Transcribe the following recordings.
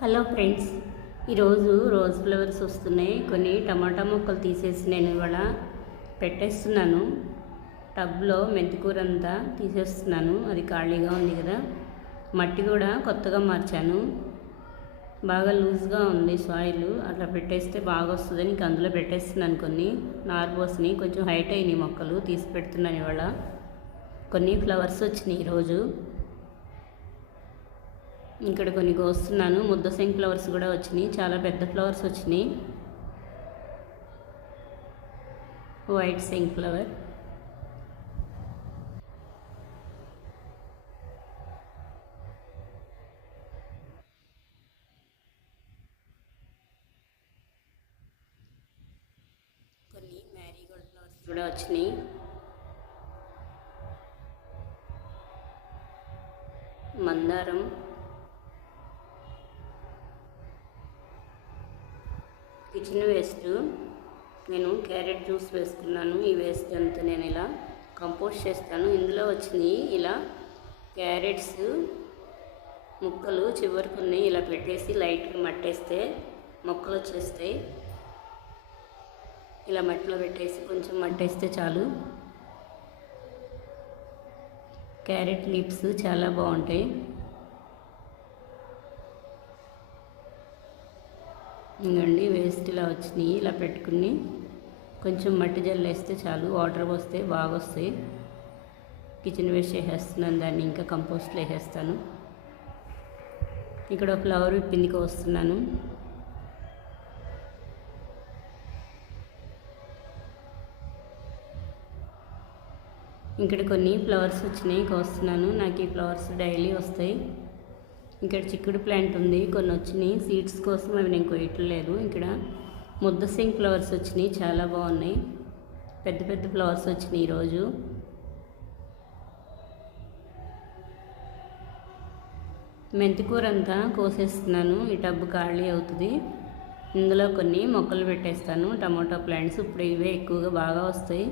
Hello friends, ఈరోజు rose flowers వస్తున్నాయి. కొన్ని టమాటా మొక్కలు తీసేసి నేను ఇవాళ పెట్టేస్తున్నాను. టబ్లో మెంతికూర అంతా తీసేస్తున్నాను. అది ఖాళీగా ఉంది కదా. మట్టి కూడా కొత్తగా మార్చాను. బాగా లూజ్గా ఉంది సాయిల్. అట్లా పెట్టేస్తే బాగా వస్తుందని ఇంక అందులో పెట్టేస్తున్నాను. కొన్ని నార్బోస్ని కొంచెం హైట్ అయినాయి మొక్కలు తీసి పెడుతున్నాను. ఇవాళ కొన్ని ఫ్లవర్స్ వచ్చినాయి ఈరోజు. ఇక్కడ కొన్ని కోస్తున్నాను. ముద్ద శంఖ్ ఫ్లవర్స్ కూడా వచ్చినాయి. చాలా పెద్ద ఫ్లవర్స్ వచ్చినాయి. వైట్ శంఖ్ ఫ్లవర్, కొన్ని మ్యారీగోల్డ్ ఫ్లవర్స్ కూడా వచ్చినాయి. మందారం, కిచెన్ వేస్ట్ నేను క్యారెట్ జ్యూస్ వేసుకున్నాను. ఈ వేస్ట్ అంతా నేను ఇలా కంపోస్ట్ చేస్తాను. ఇందులో వచ్చినాయి ఇలా క్యారెట్స్ ముక్కలు చివరికి ఉన్నాయి. ఇలా పెట్టేసి లైట్గా మట్టేస్తే మొక్కలు వచ్చేస్తాయి. ఇలా మట్టిలో పెట్టేసి కొంచెం మట్టేస్తే చాలు. క్యారెట్ లీవ్స్ చాలా బాగుంటాయి. ఇంకండి వేస్ట్ ఇలా వచ్చినాయి. ఇలా పెట్టుకుని కొంచెం మట్టి జల్లేస్తే చాలు. వాటర్ పోస్తే బాగా వస్తాయి. కిచెన్ వేస్ట్ చేసేస్తున్నాను. దాన్ని ఇంకా కంపోస్ట్లో వేసేస్తాను. ఇక్కడ ఫ్లవర్ విప్పిందికి వస్తున్నాను. ఇక్కడ కొన్ని ఫ్లవర్స్ వచ్చినాయి, కోస్తున్నాను. నాకు ఈ ఫ్లవర్స్ డైలీ వస్తాయి. ఇక్కడ చిక్కుడు ప్లాంట్ ఉంది, కొన్ని వచ్చినాయి. సీడ్స్ కోసం అవి నేను కొయ్యట్లేదు. ఇక్కడ ముద్ద శంఖ్ ఫ్లవర్స్ వచ్చినాయి, చాలా బాగున్నాయి. పెద్ద పెద్ద ఫ్లవర్స్ వచ్చినాయి ఈరోజు. మెంతికూర అంతా కోసేస్తున్నాను. ఈ టబ్బు ఖాళీ అవుతుంది. ఇందులో కొన్ని మొక్కలు పెట్టేస్తాను. టమాటో ప్లాంట్స్ ఇప్పుడు ఇవే ఎక్కువగా బాగా వస్తాయి.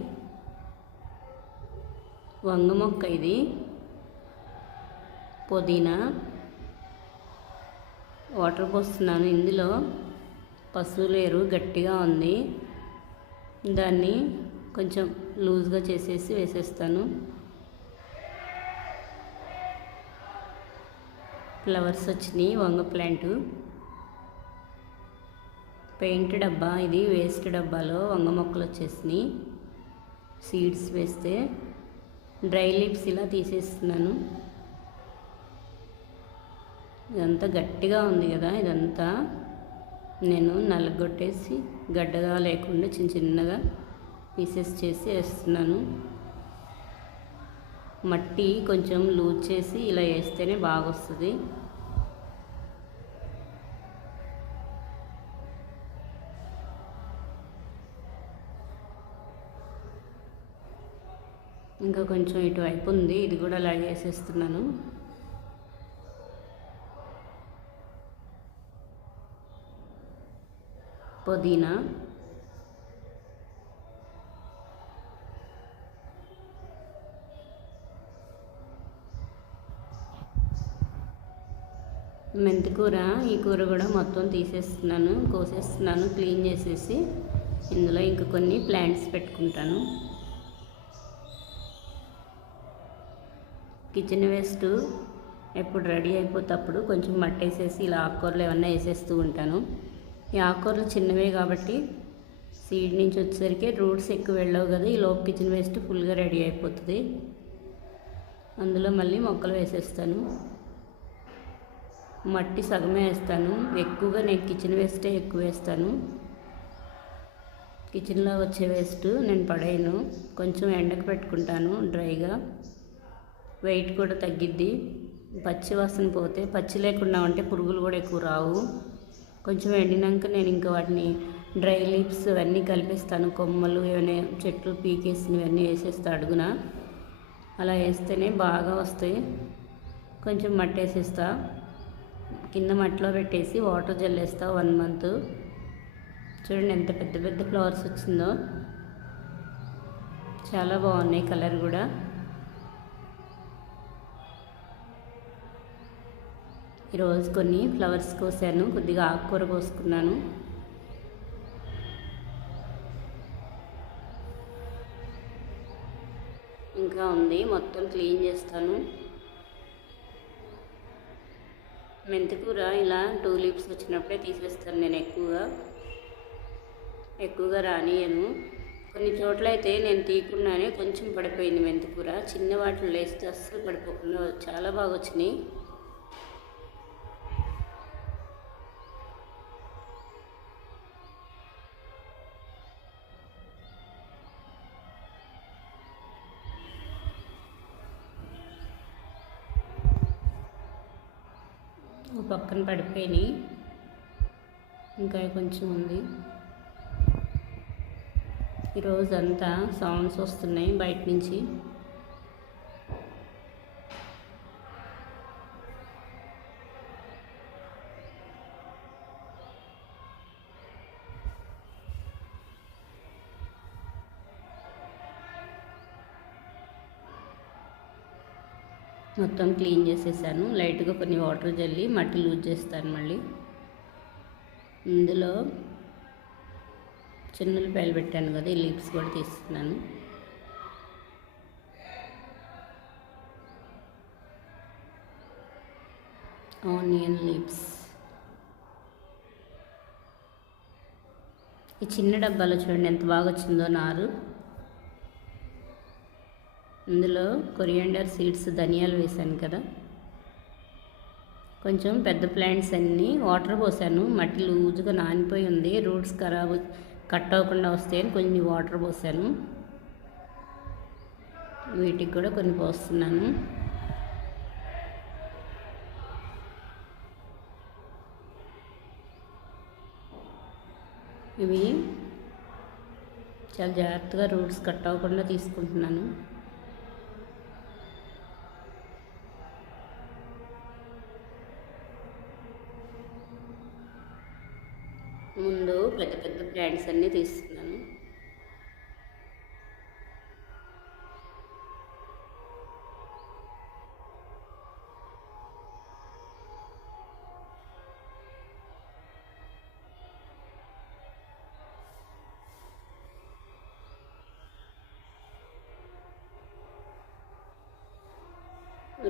వంగ మొక్క ఇది. పుదీనా, వాటర్ పోస్తున్నాను. ఇందులో పసులేరు గట్టిగా ఉంది, దాన్ని కొంచెం లూజ్గా చేసేసి వేసేస్తాను. ఫ్లవర్స్ వచ్చినాయి. వంగ ప్లాంటు పెయింట్ డబ్బా ఇది. వేస్ట్ డబ్బాలో వంగ మొక్కలు వచ్చేసినాయి. సీడ్స్ వేస్తే డ్రై లీవ్స్ ఇలా తీసేస్తున్నాను. ఇదంతా గట్టిగా ఉంది కదా, ఇదంతా నేను నలగొట్టేసి గడ్డగా లేకుండా చిన్న చిన్నగా పీసెస్ చేసి వేస్తున్నాను. మట్టి కొంచెం లూజ్ చేసి ఇలా వేస్తేనే బాగా వస్తుంది. ఇంకా కొంచెం ఇటువైపు ఉంది, ఇది కూడా అలా వేసేస్తున్నాను. పుదీనా, మెంతికూర, ఈ కూర కూడా మొత్తం తీసేస్తున్నాను, కోసేస్తున్నాను క్లీన్ చేసేసి. ఇందులో ఇంకా కొన్ని ప్లాంట్స్ పెట్టుకుంటాను. కిచెన్ వేస్ట్ ఎప్పుడు రెడీ అయిపోతేప్పుడు కొంచెం మట్టేసేసి ఇలా ఆకుకూరలు ఏమన్నా వేసేస్తూ ఉంటాను. ఈ ఆకుకూరలు చిన్నవే కాబట్టి సీడ్ నుంచి వచ్చేసరికి రూట్స్ ఎక్కువ వెళ్ళవు కదా. ఈ లోపు కిచెన్ వేస్ట్ ఫుల్గా రెడీ అయిపోతుంది. అందులో మళ్ళీ మొక్కలు వేసేస్తాను. మట్టి సగమే వేస్తాను. ఎక్కువగా నేను కిచెన్ వేస్టే ఎక్కువ వేస్తాను. కిచెన్లో వచ్చే వేస్ట్ నేను పడేయను, కొంచెం ఎండకు పెట్టుకుంటాను డ్రైగా. వెయిట్ కూడా తగ్గిద్ది. పచ్చి వాసన పోతే, పచ్చి లేకుండా ఉంటే పురుగులు కూడా ఎక్కువ రావు. కొంచెం ఎండినాక నేను ఇంకా వాటిని డ్రై లీవ్స్ అవన్నీ కలిపిస్తాను. కొమ్మలు ఏమైనా చెట్లు పీకేసినవన్నీ వేసేస్తా అడుగున. అలా వేస్తేనే బాగా వస్తాయి. కొంచెం మట్టి వేసేస్తా, కింద మట్టిలో పెట్టేసి వాటర్ జల్లేస్తా 1 month. చూడండి ఎంత పెద్ద పెద్ద ఫ్లవర్స్ వచ్చిందో, చాలా బాగున్నాయి కలర్ కూడా. ఈరోజు కొన్ని ఫ్లవర్స్ కోసాను, కొద్దిగా ఆకుకూర కోసుకున్నాను. ఇంకా ఉంది, మొత్తం క్లీన్ చేస్తాను. మెంతికూర ఇలా 2 లీవ్స్ వచ్చినప్పుడే తీసేస్తాను నేను. ఎక్కువగా రానియను. కొన్ని చోట్ల అయితే నేను తీయకుండానే కొంచెం పడిపోయింది మెంతికూర. చిన్న వాటిలో వేస్తే అస్సలు పడిపోకుండా చాలా బాగా వచ్చినాయి. పక్కన పడిపోయినాయి, ఇంకా కొంచెం ఉంది. ఈరోజు అంతా సౌండ్స్ వస్తున్నాయి బయట నుంచి. మొత్తం క్లీన్ చేసేసాను. లైట్గా కొన్ని వాటర్ జల్లి మట్టి లూజ్ చేస్తాను. మళ్ళీ ఇందులో చిన్నులపాయలు పెట్టాను కదా, ఈ లీవ్స్ కూడా తీస్తున్నాను. ఆనియన్ లీవ్స్ ఈ చిన్న డబ్బాలో చూడండి ఎంత బాగా వచ్చిందో నారు. ఇందులో కొరియాండర్ సీడ్స్, ధనియాలు వేసాను కదా. కొంచెం పెద్ద ప్లాంట్స్ అన్నీ వాటర్ పోసాను. మట్టి లూజుగా నానిపోయి ఉంది, రూట్స్ కట్ అవ్వకుండా వస్తాయని కొన్ని వాటర్ పోసాను. వీటికి కూడా కొన్ని పోస్తున్నాను. ఇవి చాలా జాగ్రత్తగా రూట్స్ కట్ అవ్వకుండా తీసుకుంటున్నాను. ముందు పెద్ద పెద్ద ప్లాంట్స్ అన్నీ తీస్తున్నాను.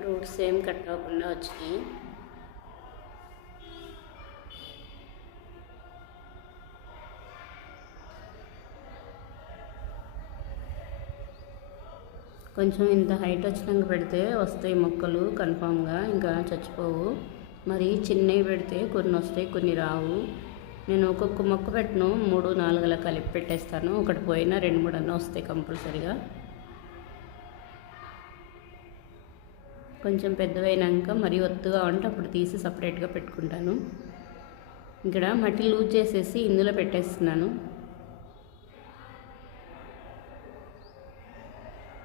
రూట్స్ ఏం కట్ అవ్వకుండా వచ్చినాయి. కొంచెం ఇంత హైట్ వచ్చినాక పెడితే వస్తాయి మొక్కలు కన్ఫామ్గా, ఇంకా చచ్చిపోవు. మరి చిన్నవి పెడితే కొన్ని వస్తాయి, కొన్ని రావు. నేను ఒక్కొక్క మొక్క పెట్టను, 3-4 అలా కలిపి పెట్టేస్తాను. ఒకటి పోయినా 2-3 అన్న వస్తాయి కంపల్సరిగా. కొంచెం పెద్దవైనాక మరీ ఒత్తుగా ఉంటే అప్పుడు తీసి సపరేట్గా పెట్టుకుంటాను. ఇక్కడ మట్టి లూజ్ చేసేసి ఇందులో పెట్టేస్తున్నాను.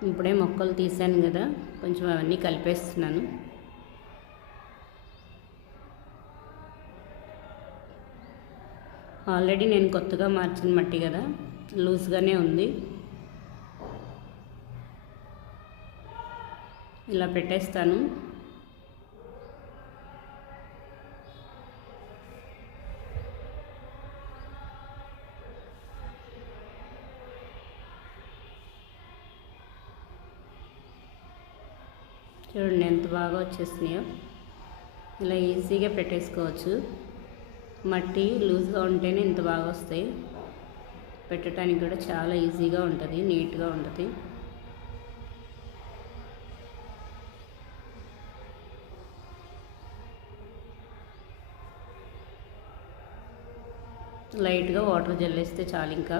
ఇప్పుడే మొక్కలు తీసాను కదా, కొంచెం అవన్నీ కలిపేస్తున్నాను. ఆల్రెడీ నేను కొత్తగా మార్చిన మట్టి కదా, లూజ్గానే ఉంది. ఇలా పెట్టేస్తాను. చూడండి ఎంత బాగా వచ్చేసినాయో. ఇలా ఈజీగా పెట్టేసుకోవచ్చు. మట్టి లూజ్గా ఉంటేనే ఇంత బాగా వస్తాయి. పెట్టడానికి కూడా చాలా ఈజీగా ఉంటుంది, నీట్గా ఉంటుంది. లైట్గా వాటర్ జల్లేస్తే చాలు. ఇంకా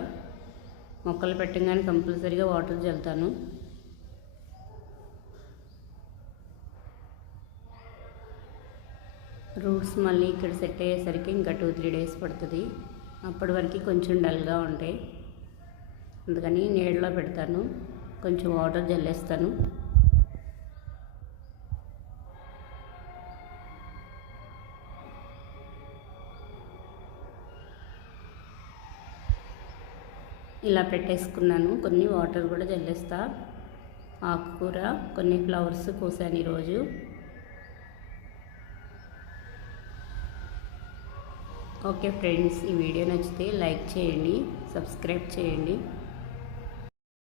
మొక్కలు పెట్టగానే కంపల్సరీగా వాటర్ జల్లుతాను. రూట్స్ మళ్ళీ ఇక్కడ సెట్ అయ్యేసరికి ఇంకా 2-3 డేస్ పడుతుంది. అప్పటి వరకు కొంచెం డల్గా ఉంటాయి, అందుకని నీడలో పెడతాను. కొంచెం వాటర్ జల్లేస్తాను. ఇలా పెట్టేసుకున్నాను. కొన్ని వాటర్ కూడా జల్లేస్తా. ఆకుకూర, కొన్ని ఫ్లవర్స్ కోసాను ఈరోజు. ఓకే ఫ్రెండ్స్, ఈ వీడియో నచ్చితే లైక్ చేయండి, సబ్స్క్రైబ్ చేయండి.